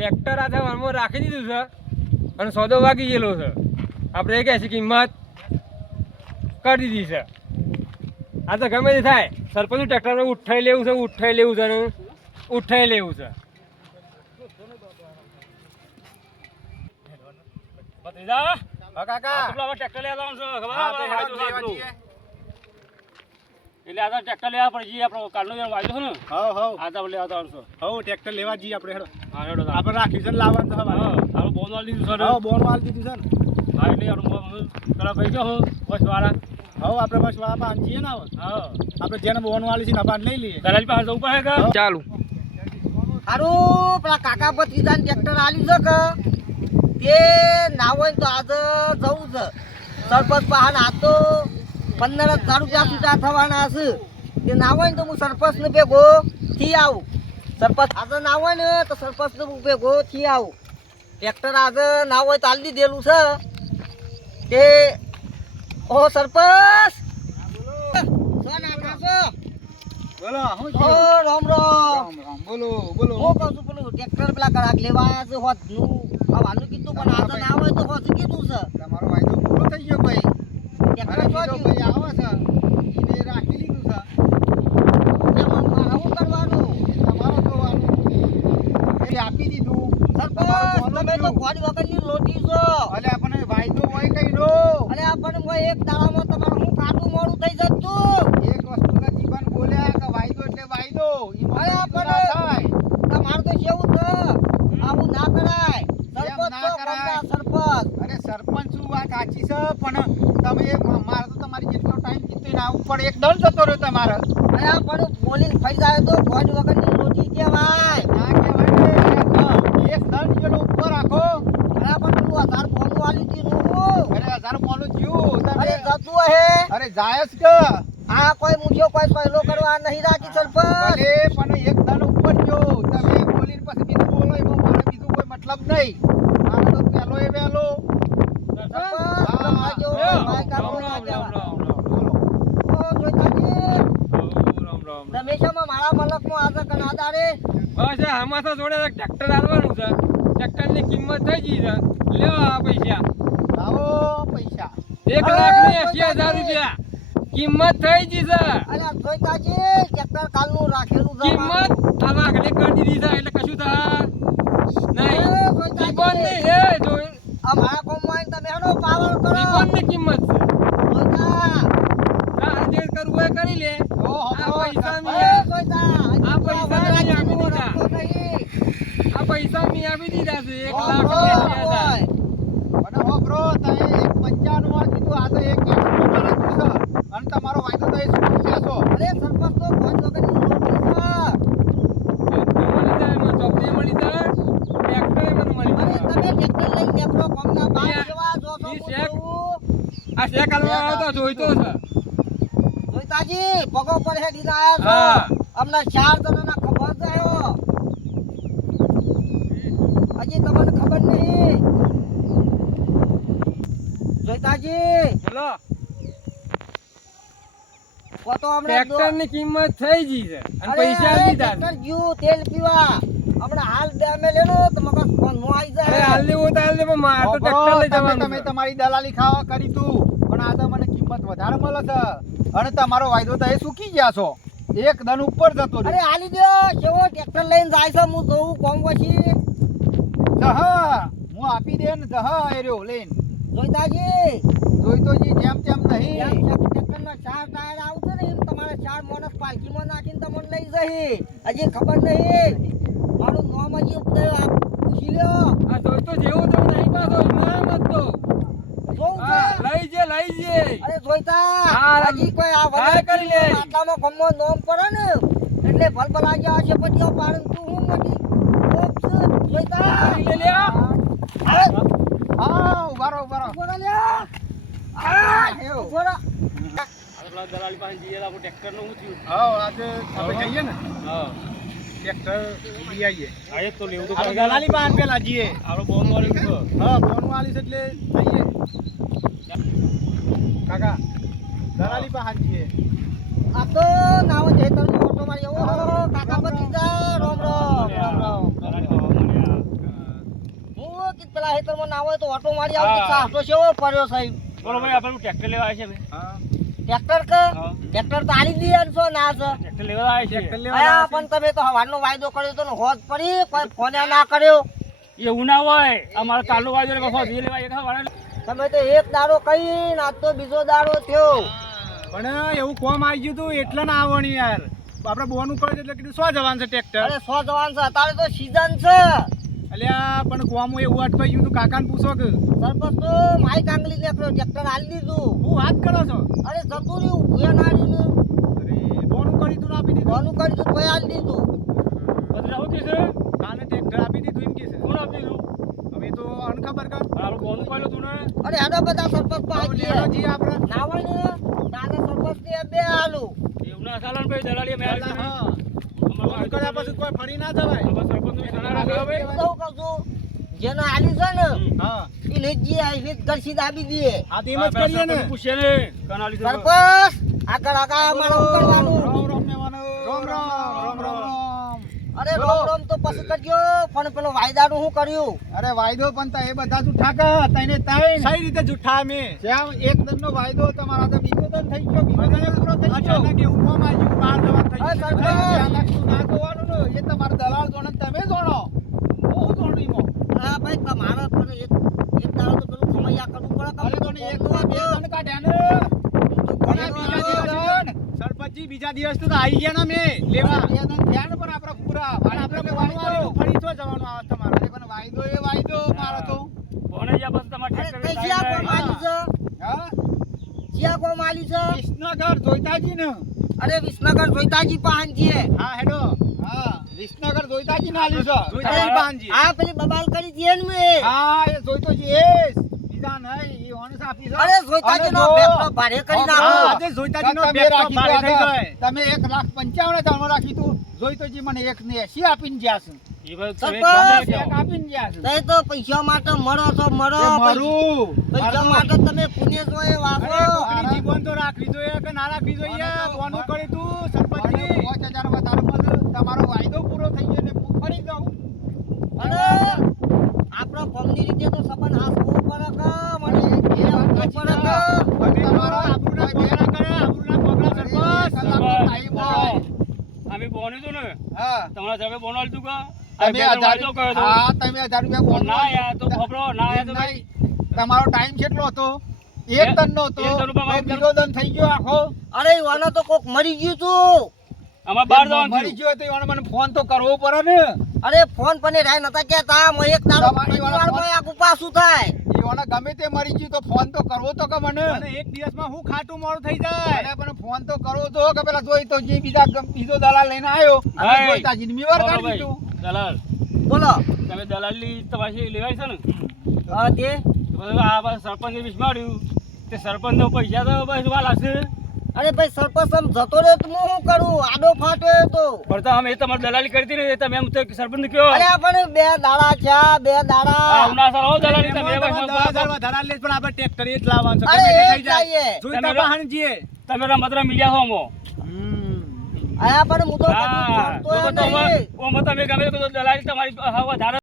Tractor આ થવામાં રાખી દીધું છે અને સોદો વાગી ગયેલો છે. આપણે એ કહે છે કિંમત કરી દીધી છે. આ તો ગમે તે થાય, સરપંચ ટ્રેક્ટર ઉઠાઈ લેવું છે, ઉઠાઈ લેવું છે ને ઉઠાઈ લેવું છે. ટ્રેક્ટર લેવા એટલે આ ટ્રેક્ટર લેવા પડે આપણો કાલનો વાયદો છે ને. આ તો લેવા આવશો. ટ્રેક્ટર લેવા જઈએ આપણે હેડો. હા હેડો આપણે રાખ્યું છે લાવવાનું તો આપણું બોન વાળી દીધું છે. બોન વાળી દીધું છે ને. હા એટલે આપણું પેલા ભાઈ ગયો હું બસ વાળા. આપણે બસ વાળા જઈએ ને. આપણે જેને બોન વાળી છે ને આપણે લઈ લઈએ. દલાલી પાસે જવું પડે કે ચાલુ સારું પેલા કાકા પત્રીજાને ટ્રેક્ટર આલ્યું છે કે તે ના હોય તો આજે જવું છે સરપંચ પાસે. આ તો 15,000 રૂપિયા છૂટા થવાના છે. તે ના હોય ને તો હું સરપંચને ભેગો થી આવું. સરપંચ આજે ના હોય ને તો સરપંચને હું ભેગો થી આવું. ટ્રેક્ટર આજે ના હોય તો આલી દીધેલું છે કે ઓ સરપંચ બોલો રામ રામ. બોલો બોલો. હું કહું છું પેલું ટ્રેક્ટર પેલા કડાક લેવા આવ્યા છે હોતનું આવવાનું કીધું પણ આજે ના હોય તો હોત કીધું છે. તમારો વાયદો પૂરો થઈ ગયો ભાઈ. ટ્રેક્ટર ભાઈ આવે છે એને રાખી લીધું છે. મારે શું કરવાનું? તમારો જોવાનું એ આપી દીધું. સરપંચ તમે તો ગોળી વગરની લોટી છો. અલે આપણને વાયદો હોય કઈ નો. અરે આપણને કોઈ એક દાડામાં તમારું શું ખાટું મોડું થઈ જતું. એક વસ્તુના જીવન બોલ્યા કે વાયદો એટલે વાયદો. અરે આપણને તમારું તો કેવું છે આવું ના કરાય. સરપંચ ના છો કરાય. ગમના સરપંચ. અરે સરપંચ શું વાત સાચી છે પણ તમે મારે તો તમારી જેટલો ટાઈમ કીધો એના ઉપર એક દંડ જતો રહ્યો તમારે. અરે આપણને બોલીને ફરી જાય તો ગોળી વગરની લોટી કહેવાય. ના કહેવાય ને. એક દંડ જેટલો ઉપર રાખો. અરે પણ પેલું 1000 ફોન વાલી દીધું. અરે 1000 બોલું જીવું અરે તમે. જતું હે. અરે જાય જ કે આ કોઈ મૂછો કોઈ પહેલો કરવા નહીં રાખી સરપંચ. ભલે પણ એક દંડ ઉપર જો તમે બોલીને પછી બીજું બોલો એમાં મારે બીજું કોઈ મતલબ નહીં. મારે તો પહેલો એ પહેલો. મારા મલકમાં આજે કનાદારે બસ આમાં તો જોડે ટ્રેક્ટર આવવાનું છે. ટ્રેક્ટરની કિંમત થઈ ગઈ છે. લેવા આ પૈસા લાવો પૈસા. 1,80,000 રૂપિયા કિંમત થઈ ગઈ છે. અલ્યા જોઈતાજી ટ્રેક્ટર કાલનું રાખેલું છે. કિંમત આ વાઘને કરી દીધી છે એટલે કશું થાય નહીં. રિબોન ની એ જોઈ અમારા કોમમાં તમે હેડો પાવર કરો. રિબોનની કિંમત છે. જોઈતા આ જે કરવું હોય કરી લે. આ પૈસા એ મી જોઈતા આ પૈસા મી આપી દીધા. આ પૈસા મી આપી દીધા છે 1,80,000. મને હોબરો તમે એક 55 માં કીધું આ તો એક 80 માં રાખ્યું છે અને તમારો વાયદો તો એ શું કહેશો. અરે સરપંચ તો કોઈ વગરની લોટી છે. મળી જાય મને ચોકડી મળી જાય ટ્રેક્ટરે મને મળી અરે જાય. તમે ટ્રેક્ટર લઈને નીકળો કોમના બાર યા, જેવા જો છો ઈ શેક. હું આ શેક કરવા આવતો જોઈતો છે. જોઈતાજી પગો પર હેડીને આયા હા. છો. અમને 4 જણાના ખબર થયો. હજી તમને ખબર નહીં. જોઈતાજી બોલો કો તો હમણાં ટ્રેક્ટરની કિંમત થઈ ગઈ છે અને પૈસા અરે, દીધા છે. ટ્રેક્ટર ગયું તેલ પીવા હમણાં હાલ ડેમે લેનો તો મગજ ફોન મો આવી અરે જાય. હાલ લેવું તો હાલ લે પણ મારે તો હોબરો, ટ્રેક્ટર લઈ તમે જવાનું છે. તમારી દલાલી ખાવા કરી તું પણ આ તો મને કિંમત વધારે મળે છે અને તમારો વાયદો તો એ ચૂકી ગયા છો. એક દન ઉપર જતો અરે રહ્યો. હાલી દો કેવો ટ્રેક્ટર લઈને જાય છે હું જોઉં કોમ પછી. જહા હું આપી દે ને જહા એ રહ્યો લઈને. જોઈતાજી જોઈતોજી જેમ તેમ નહીં. ટ્રેક્ટરના 4 ટાયર આવશે ને એમ તમારે 4 માણસ પાલકીમાં નાખીને તમને લઈ જઈ. હજી ખબર નહીં મારું નામ હજી પૂછી લ્યો. આ જોઈતો જેવું તેવું નહીં પાછો ઇનામ જ તો. જોઉં છે. હા, લઈ જે અરે જોઈતા હા, હજી કોઈ આ હા, કરી લે. આટલામાં ગમો નોમ પડે ને એટલે ભલભલા ગયા હશે પછી પાડન તું હું મટી કોપ છે. જોઈતા કરી લે લ્યા. અરે હા ઉભા રહો ઉભા રહો. ઉભો રહો લ્યા. આ એવું. ઉભો રહો. આ દલાલી પાસે જઈએ આપણું ટ્રેક્ટર નું શું થયું. હા આજે આપણે જઈએ ને હા ટ્રેક્ટર લઈ આવીએ. આ એક તો લેવું તો આપણે પડે. દલાલી પાસે પેલા જઈએ. આપણો બોન વાળી છે. હા ફોન વાળી છે એટલે જઈએ. કાકા દલાલી પાસે જઈએ. આ તો નાવ ખેતરનો ઓટો મારી આવો કાકા પતિજા રામ રામ રામ રામ. દલાલી ખાવા મળ્યા. ખેતરમાં ના હોય તો ઓટો મારી આવું હા. તો શેવો પડ્યો સાહેબ બોલો ભાઈ આપણે ટ્રેક્ટર લેવા આવ્યા છે ટ્રેક્ટર કે હા. ટ્રેક્ટર તો આલી દઈએ છો ના છે ટ્રેક્ટર લેવા આવ્યા છે આયા પણ તમે તો હવાનો વાયદો કર્યો તો ને હોજ પડી કોઈ ફોન ના કર્યો એવું ના હોય અમારે કાલનો વાયદો ને પાછો હજી લેવા એક વાળા તમે તો એક દાડો કઈ આજ તો બીજો દાડો થયો પણ એવું કોમ આવી ગયું તું એટલે ના આવવાની યાર આપણે બોનું કરે એટલે કીધું શું જવાનું છે ટ્રેક્ટર અરે 100 જવાન છે અત્યારે તો સીઝન છે અલ્યા પણ કોમ એવું અટવાઈ ગયું તું કાકાને પૂછો કે સરપંચ તો માઈક આંગલી નીકળ્યો ટ્રેક્ટર આલી દીધું હું વાત કરો છો અરે જતું રહ્યું ભૂયા નાડીને અરે બોનું કરી તું આપી દીધું કોનું કરી દીધું કોઈ આલી દીધું બધા આવું કે છે કાલે ટ્રેક્ટર આપી દીધું એમ કે છે કોણ આપી દીધું હવે તો અનખબર કર આપણે કોનું પાડ્યું તું ને અરે આડા બધા સરપંચ તો આજી જી આપણે ના હોય ને દાદા સરપંચ ને બે આલુ એવું ના ચાલે ને ભાઈ દલાલી મેં આવી છે હા બોનું કર્યા પછી કોઈ ફરી ના જવાય સરપંચ સલાહ રાખો ભાઈ એવું તો કહું છું જેને આલી છે ને હા એ ને જે આવી ગરસી દાબી દે આ તો એમ જ કરીએ ને પૂછે ને કનાલી સરપંચ આગળ અમારે શું કરવાનું રામ રામ મેવાનો રામ રામ રામ રામ અરે રોમ રોમ તો પછી કરજો પણ પેલો વાયદાનું શું કર્યું અરે વાયદો પણ તા એ બધા જૂઠા કા તઈને તાઈ સહી રીતે જૂઠા મે જેમ એક દનનો વાયદો તમારા તો બીજો દન થઈ ગયો બીજો દન પૂરો થઈ ગયો અચાનક એવું કોમ આવ્યું બહાર જવા થઈ અરે ગયું સરપંચ. અચાનક શું ના જોવાનું ને એ તમારા દલાલ જોણે તમે જોણો હું જોણું ઈમો હા ભાઈ તમારે પણ એક દાડો તો પેલું ખમૈયા કરવું પડે અરે તો ને એક તો બે દન કાઢ્યા ને અને બીજા દિવસ સરપંચજી બીજા દિવસ તો આવી ગયા ને મે લેવા બે દન થયા ને પણ આપણા પૂરા અને આપણે વાયદો ફરી તો જવાનું આવે તમારે પણ વાયદો એ વાયદો મારો તો કોને જ્યાં બસ તમારે અરે ટ્રેક્ટર કઈ જ્યાં કોમ આલી છે હા જ્યાં કોમ આલી છે વિસનગર જોઈતાજી ને અરે વિસનગર જોઈતાજી પાહન છે હા હેડો હા વિસનગર જોઈતાજી ના આલી છે જોઈતાજી પાનજી આ પેલી બબાલ કરી છે ને મેં હા એ જોઈતોજી એ બીજા નહીં ઈ ઓનસ આપી છે અરે જોઈતાજી નો બેગનો ભાડે કરી નાખો આજે જોઈતાજી નો બેગ તો ભાડે થઈ જાય તમે 1,55,000 રાખી તું જોઈતોજી મને 1,80 આપીને ગયા છે એ ભાઈ સરપંચ. તમે એક આપીને ગયા છે તઈ તો પૈસા માટે મરો છો મરો એ મારું પૈસા માટે તમે પુણ્ય છો એ વાસો અરે કોકની જીવન તો રાખવી જોઈએ કે ના રાખવી જોઈએ બોનું કરી તું સરપંચજી 5,000 વધારે મળે તમારો વાયદો પૂરો થઈ ગયો ને હું ફરી જાઉં અને આપણો કોમની રીતે તો સંબંધ હાસવું પડે કે મને એ આપવું પડે કે અને તમારો આબરૂના બેરા કરે આબરૂના પગલા સરપંચ કલાકનો ટાઈમ હોય અમે બોન્યું હતું ને હા તમારા જવાબે બોન આલ્યું તું તમે કે વાયદો કર્યો હતો. હા તમે 1,000 રૂપિયા બોલ ના યાર તો ખબરો ના યાર તો ભાઈ તમારો ટાઈમ કેટલો હતો એક દનનો હતો એક દન ઉપર હવે બીજો દન થઈ ગયો આખો અરે વાનો તો કોક મરી ગયું તું અમારે બહાર જવાનું મરી થયું. ગયો તો એને મને ફોન તો કરવો પડે ને અરે ફોન પણ રાય નતા કેતા મ એક દાડો તમારી વાળા પરિવારમાં આખું પાછું થાય એને ગમે તે મરી ગયું તો ફોન તો કરવો તો કે મને અને એક દિવસમાં હું ખાટું મોડું થઈ જાય અરે પણ ફોન તો કરવો તો કે પેલા જોઈ તો જે બીજો દલાલ લઈને આવ્યો અને ભાઈ. જોઈતાજી ને મેવાર બોલો કાઢી ભાઈ. દીધું દલાલ બોલો તમે દલાલી તમારી લેવાય છે ને હા તે તો પછી આ બસ સરપંચને વિસ્માડ્યું તે સરપંચનો પૈસા તો બસ વા લાગશે અરે ભાઈ સરપંચ આમ જતો રહ્યો તો હું શું કરું આડો ફાટ્યો તો પણ તો અમે તમારી દલાલી કરતી ને તમે એમ તો સરપંચ કયો અરે આપણે બે દાડા છે બે દાડા ઉના સારો દલાલી તમે એમાં બસ તમારે 10,000 વધારે લે પણ આપણે ટ્રેક્ટર એ જ લાવવાનું છે અરે ગમે તે એ થઈ જાય જઈએ. જોઈતા તમે- બહાને જઈએ તમે રમતરા મિલ્યા હો મો આયા પણ હું તો કશું હા કરતો તો નહીં. તમે ગમે તે દલાલી તમારી વધારે